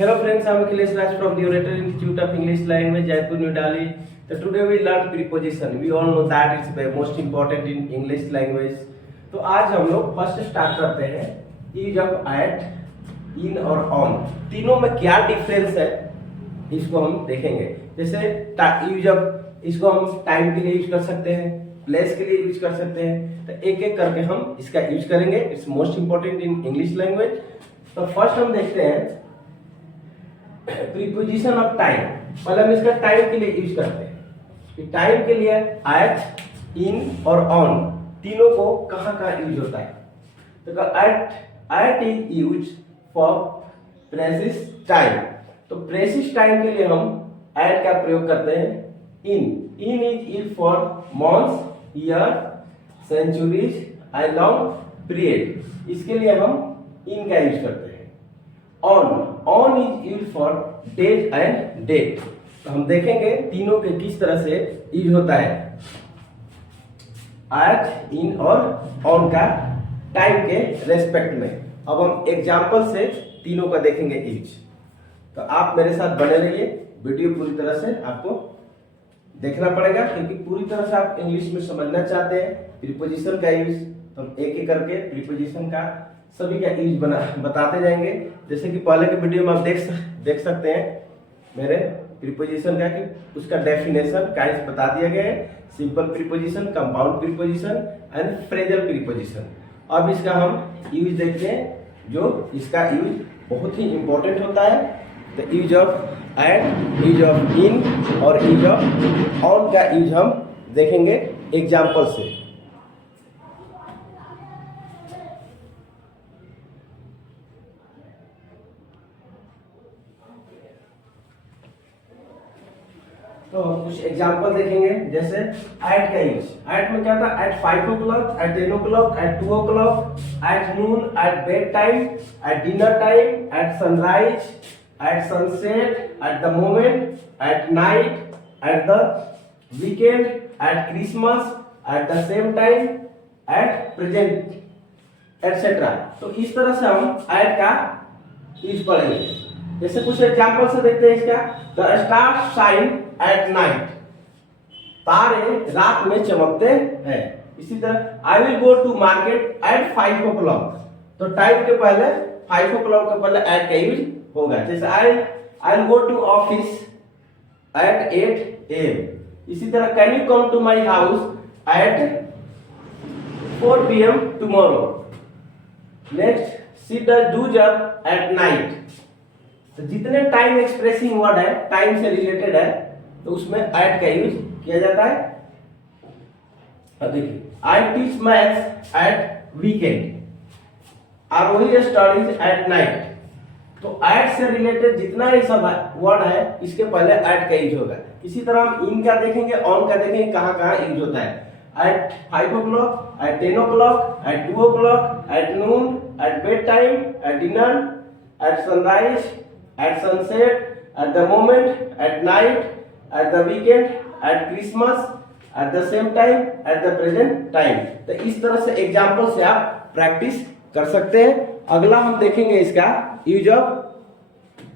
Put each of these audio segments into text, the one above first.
Hello friends, I am Akhilesh Raj from the Orator Institute of English Language, Jaipur, New Delhi. So today we learn preposition. We all know that it's the most important in English language. तो आज हम लोग first start करते हैं use of eight, इन और on, तीनों में क्या डिफरेंस है इसको हम देखेंगे। जैसे यूज ऑफ, इसको हम टाइम के लिए यूज कर सकते हैं, प्लेस के लिए यूज कर सकते हैं। तो एक एक करके हम इसका यूज करेंगे। It's most important in English language. तो फर्स्ट हम देखते हैं प्रीपोजिशन ऑफ टाइम। पहले हम इसका टाइम के लिए यूज करते हैं। टाइम के लिए एट, इन और ऑन तीनों को कहाँ कहाँ यूज होता है। तो at is use for precise time. तो प्रेसिस टाइम के लिए हम एट का प्रयोग करते हैं। In is use for months, year, centuries and long period. इसके लिए हम इन का यूज करते हैं। On is use for days and date. तो हम देखेंगे तीनों के किस तरह से यूज होता है एट, इन और ऑन का टाइम के रेस्पेक्ट में। अब हम एग्जाम्पल से तीनों का देखेंगे यूज। तो आप मेरे साथ बने रहिए, वीडियो पूरी तरह से आपको देखना पड़ेगा, क्योंकि पूरी तरह से आप इंग्लिश में समझना चाहते हैं प्रीपोजिशन का यूज। तो हम एक एक करके प्रीपोजिशन का सभी का यूज बताते जाएंगे। जैसे कि पहले के वीडियो में आप देख सकते हैं मेरे प्रीपोजिशन का कि उसका डेफिनेशन का बता दिया गया है। Simple preposition, compound preposition and phrasal preposition. अब इसका हम यूज देखते हैं, जो इसका यूज बहुत ही इंपॉर्टेंट होता है। तो use of at, use of in और यूज ऑफ ऑन का यूज हम देखेंगे एग्जाम्पल से। तो हम कुछ एग्जाम्पल देखेंगे। जैसे एट का यूज, एट में क्या था, at 5 o'clock, at 10 o'clock, at 2 o'clock, at noon, at bed time, at dinner time, at sunrise, at sunset, at the moment, at night, at the weekend, at Christmas, at the same time, at present etcetera. तो इस तरह से हम at का use पढ़ेंगे। जैसे कुछ example से देखते हैं इसका। The star shine at night, तारे रात में चमकते हैं। इसी तरह I will go to market at 5 o'clock। तो टाइम के पहले 5 o'clock के पहले एट का यूज होगा। जैसे I will go to office at 8 AM। इसी तरह can you come to my house at 4 PM tomorrow. Next, she does do job at night. तो जितने टाइम एक्सप्रेसिंग वर्ड है, टाइम से रिलेटेड है, तो उसमें एट का यूज किया जाता है। अब देखिए, I teach maths at weekend, Aarohi studies at night. तो एट से रिलेटेड जितना ये सब वर्ड है, इसके पहले एट का यूज होगा। इसी तरह हम इन का देखेंगे, ऑन का देखेंगे कहाँ कहाँ यूज होता है। At 5 o'clock, at 10 o'clock, at 2 o'clock, at noon, at bed time, at dinner, at sunrise, at sunset, at the moment, at night, at the weekend, at Christmas, at the same time, at the present time। तो इस तरह से example से आप practice कर सकते हैं। अगला हम देखेंगे इसका यूज ऑफ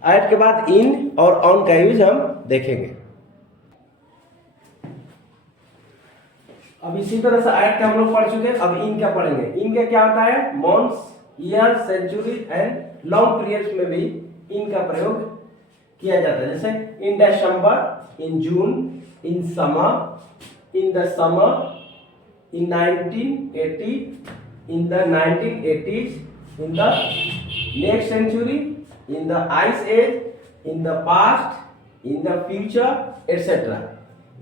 एट के बाद इन और ऑन का यूज हम देखेंगे। अब इसी तरह से एट का हम लोग पढ़ चुके हैं, अब इन का पढ़ेंगे। इन का क्या होता है, months, year, century and long periods में भी इन का प्रयोग किया जाता है। जैसे in December, in June, in summer, in the summer, in 1980, in the 1980s, in the next century, in the ice age, in the past, in the future etcetera.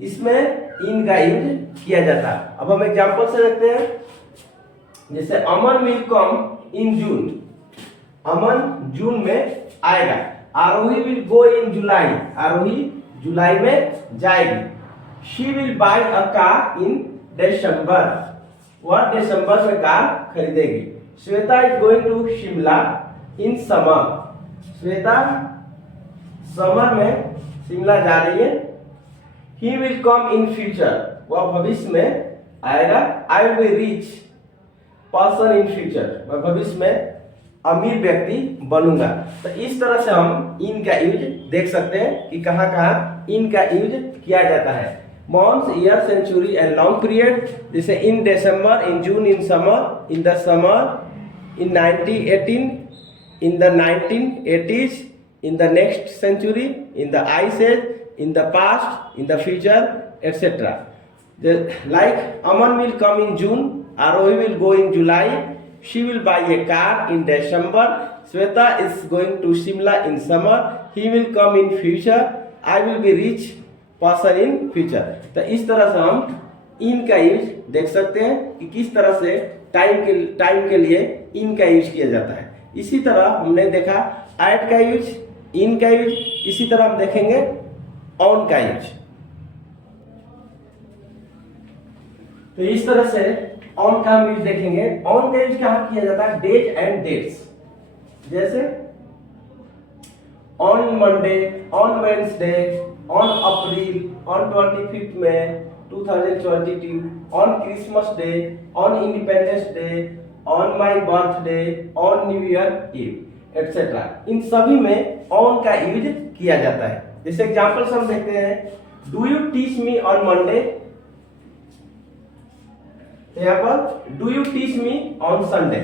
इसमें in का यूज किया जाता है। अब हम एग्जांपल से देखते हैं। जैसे अमन विल कम इन जून, अमन जून में आएगा। आरोही विल गो इन जुलाई, आरोही जुलाई में जाएगी। She will buy a car in December, वह दिसंबर में कार खरीदेगी। Shweta is going to Shimla in summer, Shweta summer में शिमला जा रही है। He will come in future, वह भविष्य में आएगा। I will be rich person in future, वह भविष्य में अमीर व्यक्ति बनूंगा। तो इस तरह से हम इन का यूज देख सकते हैं कि कहाँ कहाँ इन का यूज किया जाता है। Months, year, century and long period, जैसे in December, in June, in summer, in the summer, in 1918, in the 1980s, in the next century, in the ice age, in the past, in the future, etc. Like Aman will come in June, Arohi will go in July, she will buy a car in December, Sweta is going to Shimla in summer, he will come in future, I will be rich person in future. तो इस तरह से हम in का use देख सकते हैं कि किस तरह से टाइम के लिए इन का यूज किया जाता है। इसी तरह हमने देखा एट का यूज, इन का यूज, इसी तरह हम देखेंगे ऑन का यूज। तो इस तरह से ऑन का हम यूज देखेंगे। ऑन का यूज कहाँ किया जाता है? डेट एंड डेट्स, जैसे on Monday, on Wednesday, on April, on 25 May 2022, on Christmas Day, on Independence Day, on my birthday, on New Year Eve etcetera. इन सभी में ऑन का यूज किया जाता है। जैसे एग्जांपल्स हम देखते हैं, do you teach me on Monday, यहाँ पर do you teach me on Sunday,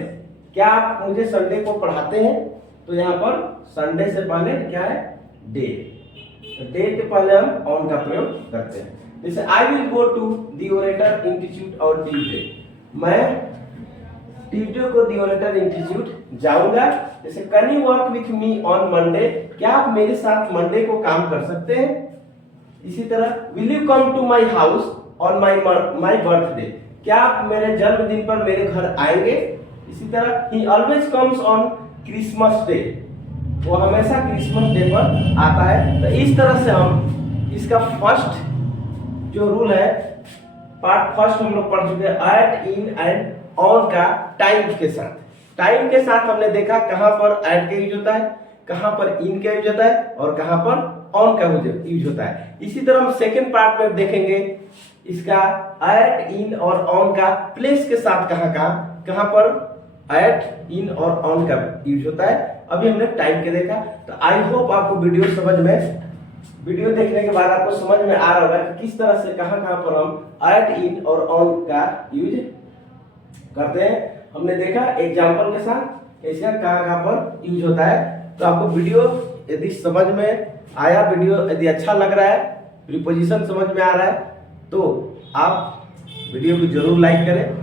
क्या आप मुझे संडे को पढ़ाते हैं? तो यहाँ पर संडे से पहले क्या है? डे, डे के पहले हम ऑन का प्रयोग करते हैं। जैसे I will go to the Orator Institute on Tuesday, मैं ट्यूजडे को द ओरेटर इंस्टीट्यूट जाऊंगा। जैसे can you work with me on Monday, क्या आप मेरे साथ मंडे को काम कर सकते हैं? इसी तरह will you come to my house on my birthday, क्या आप मेरे जन्मदिन पर मेरे घर आएंगे? इसी तरह ही always comes on Christmas day, वो हमेशा क्रिसमस डे पर आता है। तो इस तरह से हम इसका फर्स्ट जो रूल है, पार्ट फर्स्ट हम लोग पढ़ चुके हैं, एट, इन एंड ऑन का टाइम के साथ। टाइम के साथ हमने देखा कहां पर एट का यूज होता है, कहां पर इन का यूज होता है और कहां पर ऑन का यूज होता है। इसी तरह हम सेकेंड पार्ट में देखेंगे इसका एट, इन और ऑन का प्लेस के साथ कहां पर एट, इन और ऑन का यूज होता है। अभी हमने टाइम के देखा। तो आई होप आपको वीडियो देखने के बाद आपको समझ में आ रहा होगा कि किस तरह से कहां पर हम एट, इन और ऑन का यूज करते हैं। हमने देखा एग्जाम्पल के साथ इसका कहां पर यूज होता है। तो आपको वीडियो यदि समझ में आया, वीडियो यदि अच्छा लग रहा है, प्रीपोजिशन समझ में आ रहा है, तो आप वीडियो को जरूर लाइक करें,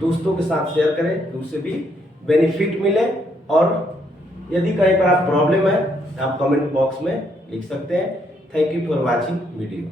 दोस्तों के साथ शेयर करें कि उससे भी बेनिफिट मिले। और यदि कहीं पर आप प्रॉब्लम है आप कमेंट बॉक्स में लिख सकते हैं। Thank you for watching video.